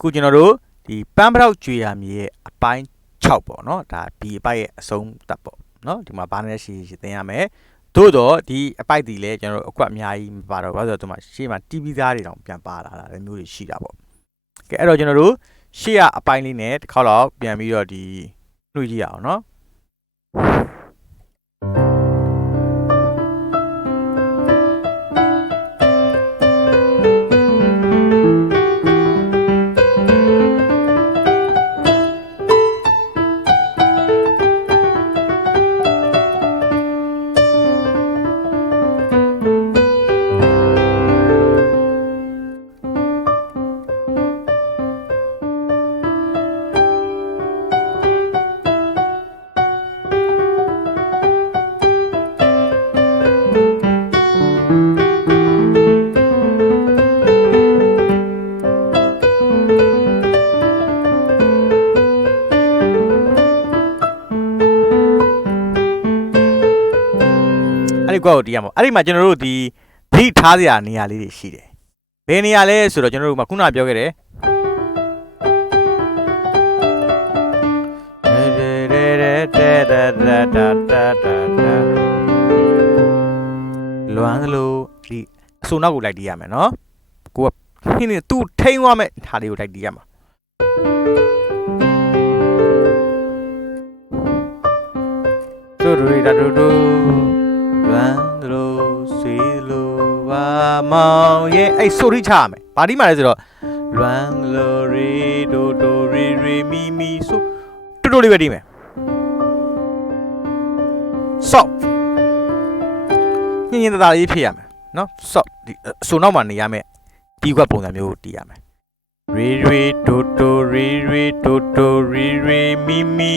အခုကျွန်တော်တို့ဒီပန်းပရောက်ကျွေရမြေရဲ့အပိုင်း6ပေါ့နော်ဒါ B အပိုင်းရဲ့အဆုံးသတ်ပေါ့နော်ဒီမှာဘာနဲ့ရှိရှိသင်ရမယ်သို့တော့ဒီအပိုက်ဒီလည်းကျွန်တော်တို့အကွက်အများကြီးမပါတော့ဘာလို့လဲဆိုတော့ဒီမှာရှေ့မှာ TV သားတွေတောင်ပြန်ပါလာတာလည်းမျိုးတွေရှိတာပေါ့ကဲအဲ့တော့ကျွန်တော်တို့ရှေ့ကအပိုင်းလေးနဲ့တစ်ခေါက်တော့ပြန်ပြီးတော့ဒီနှွှေကြည့်ရအောင်နော် အဲ့ဒီကွက်ကိုတီးရမှာအဲ့ဒီမှာကျွန်တော်တို့ဒီဒိထားစရာနေရာလေးတွေရှိတယ်ဘယ်နေရာလဲဆိုတော့ကျွန်တော်တို့ကခုနကပြောခဲ့တယ်လွမ်းသလိုဒီအစုံနောက်ကိုလိုက်တီးရမယ်နော်ကိုကဟင်းနေသူ့ထိန်းသွားမဲ့ဟာလေးကိုလိုက်တီးရမှာတူတူရီတာတူတူလွ မ်းသလိုဆွေလိုပါမောင်ရဲ့အဲ့ဆိုရိချရမယ်ဘာဒီမှလဲဆိုတော့လွမ်းသလိုရီဒိုဒိုရီရီမီမီဆိုတူတူလေးပဲဒီမယ်ဆော့ညင်ညင်တသားလေးဖြစ်ရမယ်နော်ဆော့ဒီအဆိုနောက်မှာနေရမယ်ဒီကွက်ပုံစံမျိုးကိုတီးရမယ်ရီရီဒိုဒိုရီရီဒိုဒိုရီရီမီမီ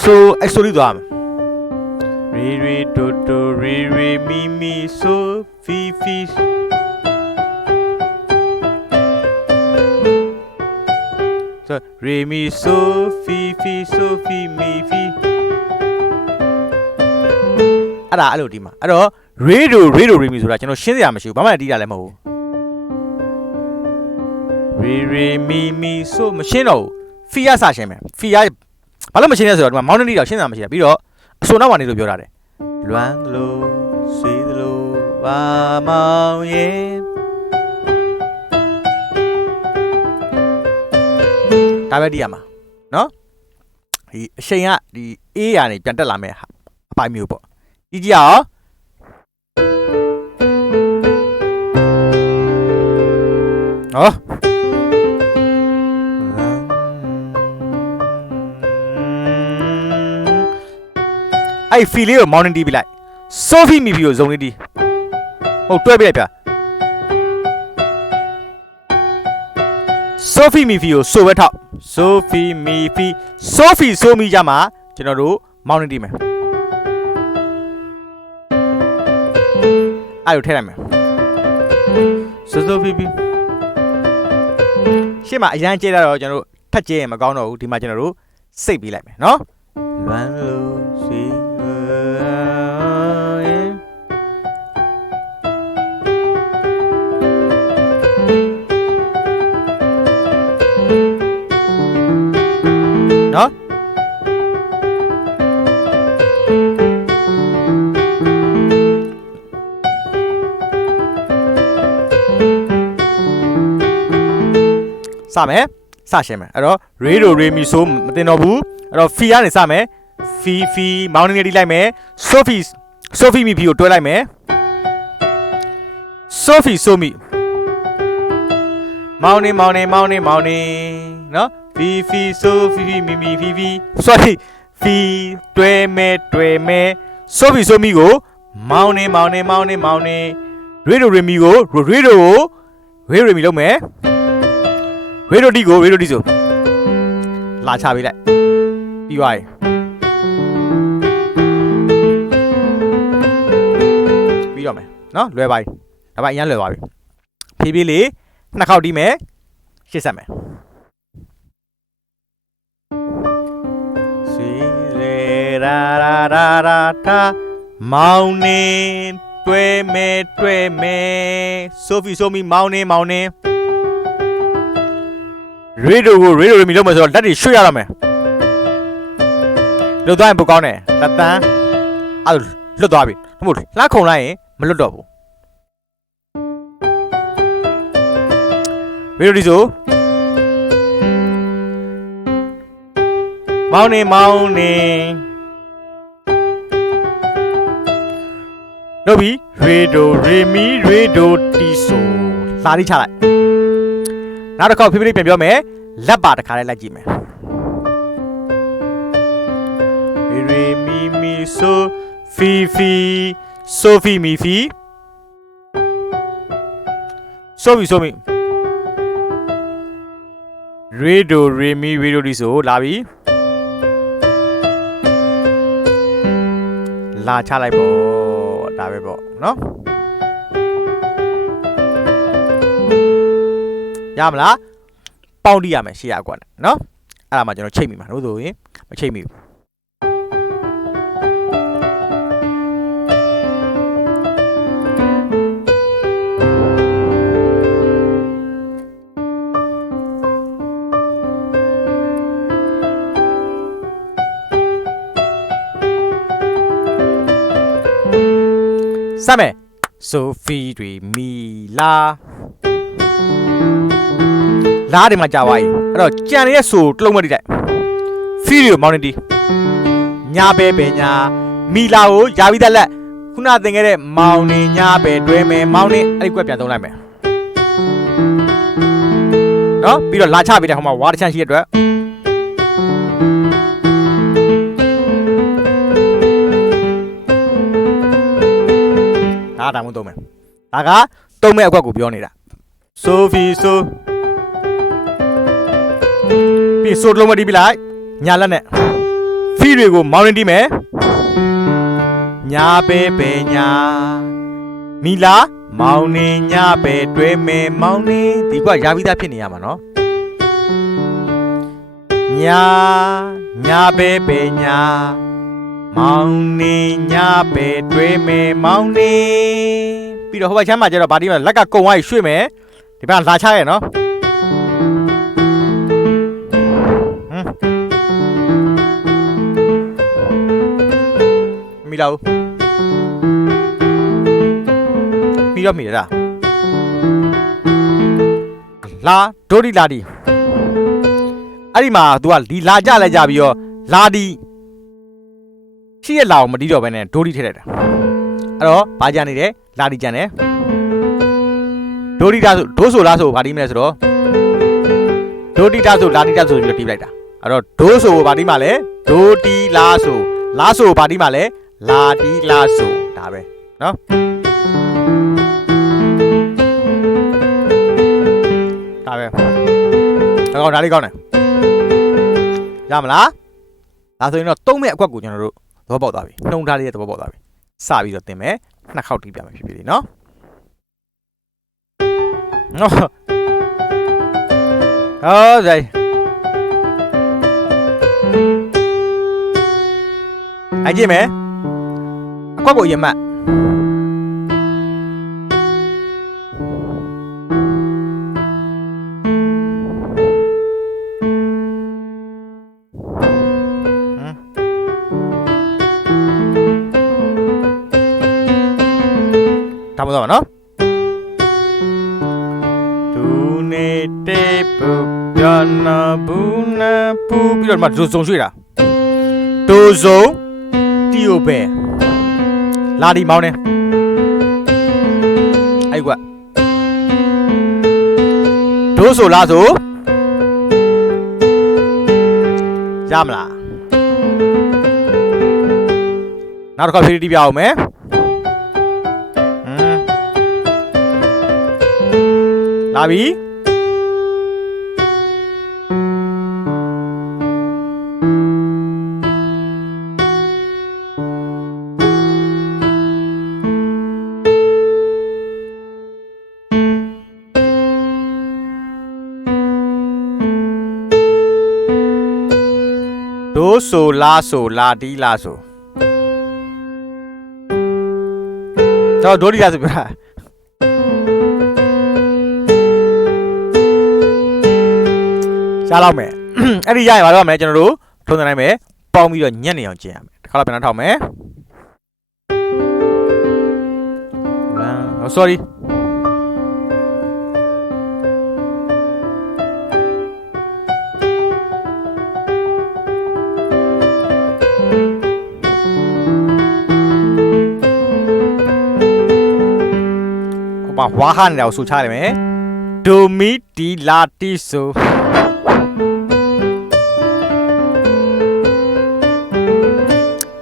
ဆိုအဲ့ဆိုရိသွားမယ် ရီရီတိုတိုရီရီမီမီဆိုဖီဖီဆိုရီမီဆိုဖီဖီဆိုဖီမီဖီအဲ့ဒါအဲ့လိုဒီမှာအဲ့တော့ရေဒိုရေဒိုရီမီဆိုတာကျွန်တော်ရှင်းစရာမရှိဘူးဘာမှတီးတာလည်းမဟုတ်ဘူးရီရီမီမီဆိုမရှင်းတော့ဘူးဖီရစရှင်းမယ်ဖီရဘာလို့မရှင်းလဲဆိုတော့ဒီမှာမောင်းနေတီတော့ရှင်းစရာမရှိတာပြီးတော့ အစုံနောက်ပါနေလို့ပြောတာတယ်လွမ်းသလိုဆွေးသလိုပါမောင်ရဲ့ဒါပဲဒီရမှာနော်ဒီအချိန်ကဒီအေးရာနေပြန်တက်လာမဲ့ဟာအပိုင်းမျိုးပေါ့ကြည့်ကြည့်အောင်ဟော အဲ့ဖီလေးကိုမောင်းနေတီးပြလိုက်ဆိုဖီမီဖီကိုဇုံလေးတီးဟုတ်တွဲပြလိုက်ဗျာဆိုဖီမီဖီကိုဆိုပဲထောက်ဆိုဖီမီဖီဆိုဖီဆိုမီကြမှာကျွန်တော်တို့မောင်းနေတီးမယ်အဲ့လိုထည့်လိုက်မယ်ဆိုဆိုဖီဖီရှေ့မှာအရန်ကျဲတာတော့ကျွန်တော်တို့ထက်ကျဲရင်မကောင်းတော့ဘူးဒီမှာကျွန်တော်တို့စိတ်ပေးလိုက်မယ်နော်လွမ်းလို့ဆွေရဲ့ နော်စမယ်စရှင်းမယ်အဲ့တော့ရေဒိုရေမီဆိုမတင်တော့ဘူးအဲ့တော့ဖီကနေစမယ် ဖီဖီမောင်းနေနေလိုက်မယ်ဆိုဖီဆိုဖီမီဖီကိုတွဲလိုက်မယ်ဆိုဖီဆိုမီမောင်းနေမောင်းနေမောင်းနေမောင်းနေနော်ဖီဖီဆိုဖီဖီမီမီဖီဖီ sorry ဖီတွဲမဲတွဲမဲဆိုဖီဆိုမီကိုမောင်းနေမောင်းနေမောင်းနေမောင်းနေရေဒိုရေမီကိုရေဒိုကိုရေရေမီလုံးမယ်ရေဒိုဒီကိုရေဒိုဒီဆိုလာချပေးလိုက်ပြီးသွားပြီ ပြီးတော့မယ်နော်လွယ်ပါပြီဒါပေမဲ့အရင်လွယ်ပါပြီဖြည်းဖြည်းလေးနှစ်ခေါက်တီးမယ်ရှေ့ဆက်မယ်စီလေရာရာရာရာတာမောင်နေတွဲမဲတွဲမဲဆိုဖီဆိုမီမောင်နေမောင်နေရေဒိုကိုရေဒိုရီမီလုပ်မယ်ဆိုတော့လက်တွေရွှေ့ရတော့မယ်လွတ်သွားရင်ပိုကောင်းတယ်တတန်းအဲ့ဒါလွတ်သွားပြီဟုတ်မို့လှခုံလိုက်ရင် မလွတ်တော့ဘူးရေဒိုဒီဆိုမောင်းနေမောင်းနေလုပ်ပြီရေဒိုရီမီရေဒိုတီဆိုလာတိချလိုက်နောက်တစ်ခေါက်ဖိဖိလေးပြန်ပြောမယ်လက်ပါတစ်ခါလေးလိုက်ကြည့်မယ်ရီရီမီမီဆိုဖီဖီ ဆိုဖီမီဖီဆိုဖီဆိုမီရေဒိုရီမီရေဒိုဒီဆိုလာပြီလာချလိုက်ပေါ့ဒါပဲပေါ့နော်ရမလားပေါင်းတိရမယ်ရှေ့ရကွက်နဲ့နော်အဲ့ဒါမှကျွန်တော်ချိန်မိမှာတို့ဆိုရင်မချိန်မိဘူး စမယ်ဆိုဖီတွေမီလာလားဒီမှာကြာသွားပြီအဲ့တော့ကြံနေတဲ့ဆိုတစ်လုံးမတိလိုက်ဖီရီကိုမောင်းနေတီညာပဲပဲညာမီလာကိုယာပြီးသက်လက်ခုနသင်ခဲ့တဲ့မောင်းနေညာပဲတွဲမယ်မောင်းနေအဲ့ဒီကွက်ပြန်သုံးလိုက်မယ်နော်ပြီးတော့လာချပေးတယ်ဟိုမှာဝါတစ်ချမ်းရှိတဲ့အတွက် ဒါဒါမှမသုံးမယ်ဒါကသုံးမဲ့အကွက်ကိုပြောနေတာဆိုဖီဆိုပြီးဆိုတလုံးမတီးပြလိုက်ညာလက်နဲ့ဖီတွေကိုမောင်းနေတီးမယ်ညာပဲပဲညာမီလာမောင်းနေညာပဲတွဲမယ်မောင်းနေဒီကွာရာပြီးသားဖြစ်နေရမှာနော်ညာညာပဲပဲညာ မောင်းနေညာပဲတွဲမယ်မောင်းနေပြီးတော့ဟိုဘက်ချမ်းမှာကျတော့ဗာတီးမှာလက်ကကုံသွားရွှေ့မယ်ဒီဘက်လာချရဲနော်မီလာဘူးမီတော့မီရလားလာဒိုဒီလာဒီအဲ့ဒီမှာ तू ကဒီလာကြလဲကြပြီးတော့လာဒီ ချစ်ရလာအောင်မတီးတော့ဘဲနဲ့ဒိုးဒီထည့်လိုက်တာအဲ့တော့ဘာကြံနေတယ်လာဒီကြံတယ်ဒိုးဒီတာဆိုဒိုးဆိုလားဆိုဘာတီးမလဲဆိုတော့ဒိုးဒီတာဆိုလာဒီတာဆိုပြီးတော့တီးလိုက်တာအဲ့တော့ဒိုးဆိုဘာတီးမှလဲဒိုးတီလားဆိုလားဆိုဘာတီးမှလဲလာတီလားဆိုဒါပဲနော်ဒါပဲဒါကောင်းဒါလေးကောင်းတယ်ရမလားဒါဆိုရင်တော့သုံးမဲ့အကွက်ကိုကျွန်တော်တို့ သဘောပေါက်သွားပြီနှုံထားလေးရဲ့သဘောပေါက်သွားပြီစပြီးတော့တင်မယ်နှစ်ခေါက်တီးပြမယ်ဖြစ်ဖြစ်လေနော်နော်ဟောဇိုင်အကြည့်မယ်အကွက်ကိုရမတ် မှမဟုတ်ပါနော်ဒူနေတေပူပြနာဘူးနာပူပြီးတော့မှဒိုစုံရွှေ့တာဒိုစုံတီယိုပဲလာဒီမောင်းနေအဲ့ကွဒိုးဆိုလားဆိုရမလားနောက်တစ်ခါဖြည်းဖြည်းပြအောင်မယ် လာပြီဒိုးဆိုလားဆိုလာဒီလားဆိုတော့ဒိုးဒီလား ရှားလောက်မယ်အဲ့ဒီရရင်ဘာလုပ်ရမလဲကျွန်တော်တို့ထုံးစံတိုင်းပဲပေါင်းပြီးတော့ညက်နေအောင်ကျင်ရမယ်တစ်ခါတော့ပြန်နှထောက်မယ် Oh, sorry ဟိုမှာဝါဟာနေတာကိုဆိုချရတယ်မယ်ဒိုမီတီလာတီဆို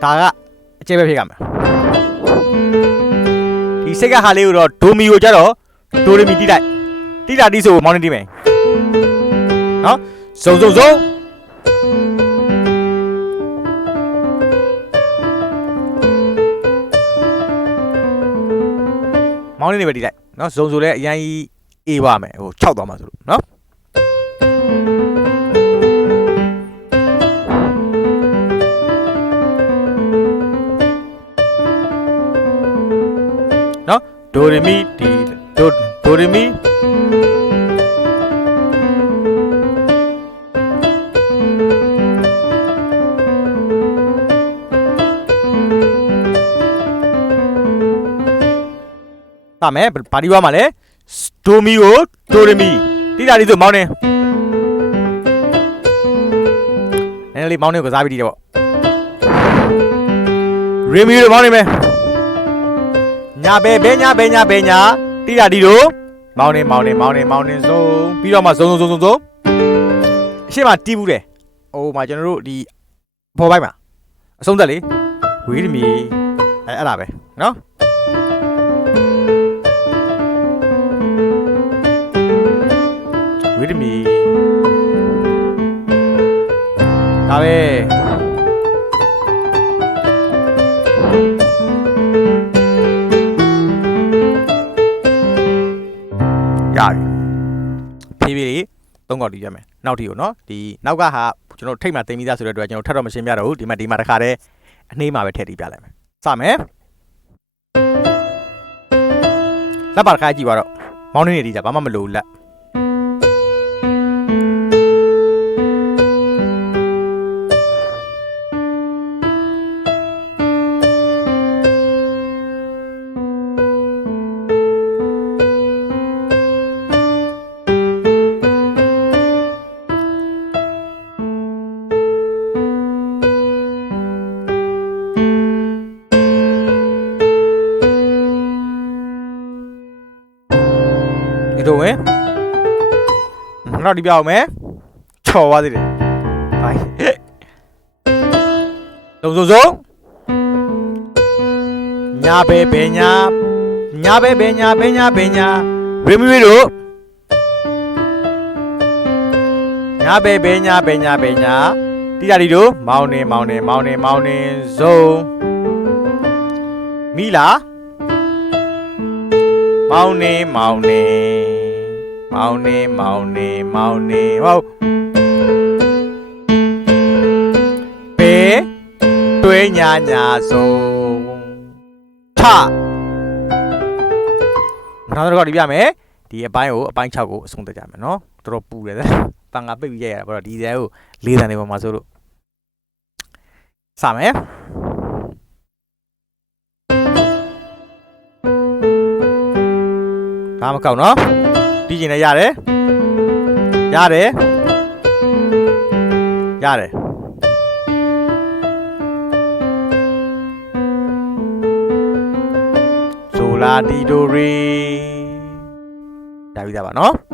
ဒါကအကျဲပဲဖြစ်ရမယ်ဒီစိတ်ကဟာလေးကိုတော့ဒိုမီကိုကြတော့ဒိုရမီတီးလိုက်တီးတာတီးဆိုမောင်းနေတီးမယ်နော်စုံစုံစုံမောင်းနေနေပဲတီးလိုက်နော်စုံဆိုလဲအရင်ကြီးအေးပါမယ်ဟို6သွားမှာဆိုလို့နော် ဒိုရမီတီဒိုဒိုရမီတာမယ်ဘာဒီဝါမှာလဲဒိုမီကိုဒိုရမီတိတာလေးဆိုမောင်းနေနည်းနည်းလေးမောင်းနေကိုစားပြီးတီးတယ်ပေါ့ရီမီတို့မောင်းနေမယ် ညာဘဲဘဲညာဘဲညာဘဲညာတိတာတီတို့မောင်းနေမောင်းနေမောင်းနေမောင်းနေဆုံးပြီးတော့မှစုံစုံစုံစုံစုံအရှိမတီးဘူးတယ်ဟိုမှာကျွန်တော်တို့ဒီပေါ်ပိုင်းမှာအဆုံးသက်လေဝေးရမီအဲအဲ့ဒါပဲနော်ဝေးရမီဒါပဲ ၃កောက်တီးရမယ်နောက်တီကိုနော်ဒီနောက်ကဟာကျွန်တော်ထိတ်မှသိမ်းပြီးသားဆိုတဲ့အတွက်ကျွန်တော်ထပ်တော့မရှင်းပြတော့ဘူးဒီမှာဒီမှာတစ်ခါတည်းအနှေးမှာပဲထည့်တီးပြလိုက်မယ်စမယ်လက်ပါတစ်ခါကြည့်ပါတော့မောင်းနေနေတီးကြဘာမှမလိုဘူးလက် နောက်ဒီပြောင်းမယ်ချော်သွားသေးတယ်ဟိုင်းလုံးစုံစုံညာပဲဘယ်ညာညာပဲဘယ်ညာဘယ်ညာဘယ်ညာရေမီတို့ညာပဲဘယ်ညာဘယ်ညာဘယ်ညာတိတာဒီတို့မောင်းနေမောင်းနေမောင်းနေမောင်းနေစုံမီလာမောင်နေမောင်နေ မောင်နေမောင်နေမောင်နေဟုတ်ပေတွဲညာညာဆုံးထနောက်တော့ဒီပြမယ်ဒီအပိုင်းကိုအပိုင်း6ကိုအဆုံးသတ်ကြမယ်နော်တော်တော်ပူတယ်ပန်ငါပိတ်ပြီးရိုက်ရတာဘာလို့ဒီဇဲကိုလေးတန်နေပေါ်မှာဆိုလို့စမယ်ဘာမကောက်နော် တီးကျင်လည်းရတယ်ရတယ်ရတယ်ဆိုလာတီဒိုရီရပြီသားပါနော်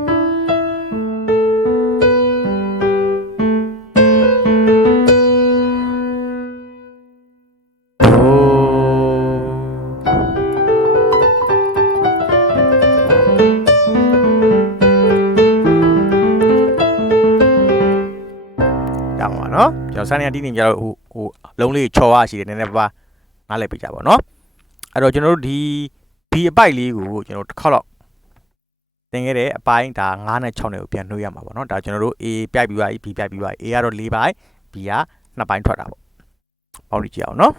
เนาะကျွန်တော်စနေရတီးနေကြတော့ဟိုဟိုလုံးလေးချော်ရရှိတယ်နည်းနည်းပါးပါးနားလည်ပေးကြပါเนาะအဲ့တော့ကျွန်တော်တို့ဒီဒီအပိုက်လေးကိုကျွန်တော်တစ်ခါတော့တင်ခဲ့တဲ့အပိုင်းဒါ9နဲ့6နဲ့ကိုပြန်နှွှေးရမှာပေါ့เนาะဒါကျွန်တော်တို့ A ပြိုက်ပြီးပါ B ပြိုက်ပြီးပါ A ကတော့4ပိုင်း B က2ပိုင်းထွက်တာပေါ့ပေါင်းကြည့်အောင်เนาะ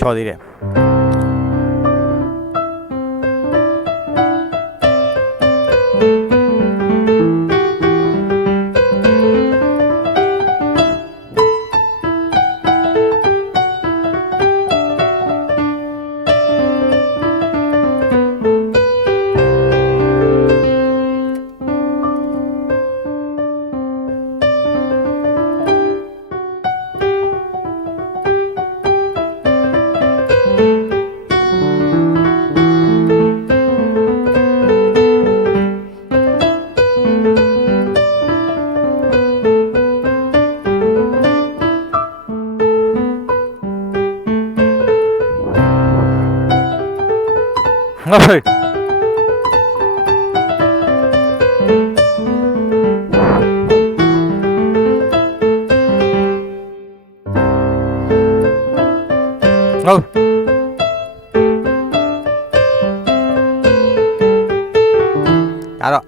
ချော်သေးတယ် ငါဖေးဟုတ်ဒါတော့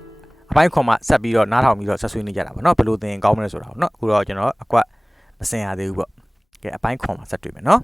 အပိုင်းခွန်မှာဆက်ပြီးတော့နားထောင်ပြီးတော့ဆက်ဆွေးနေကြတာပေါ့နော်ဘယ်လိုသင်ကောင်းမလဲဆိုတာပေါ့နော်အခုတော့ကျွန်တော်အကွက်မစင်ရသေးဘူးပေါ့ကဲအပိုင်းခွန်မှာဆက်တွေ့မယ်နော်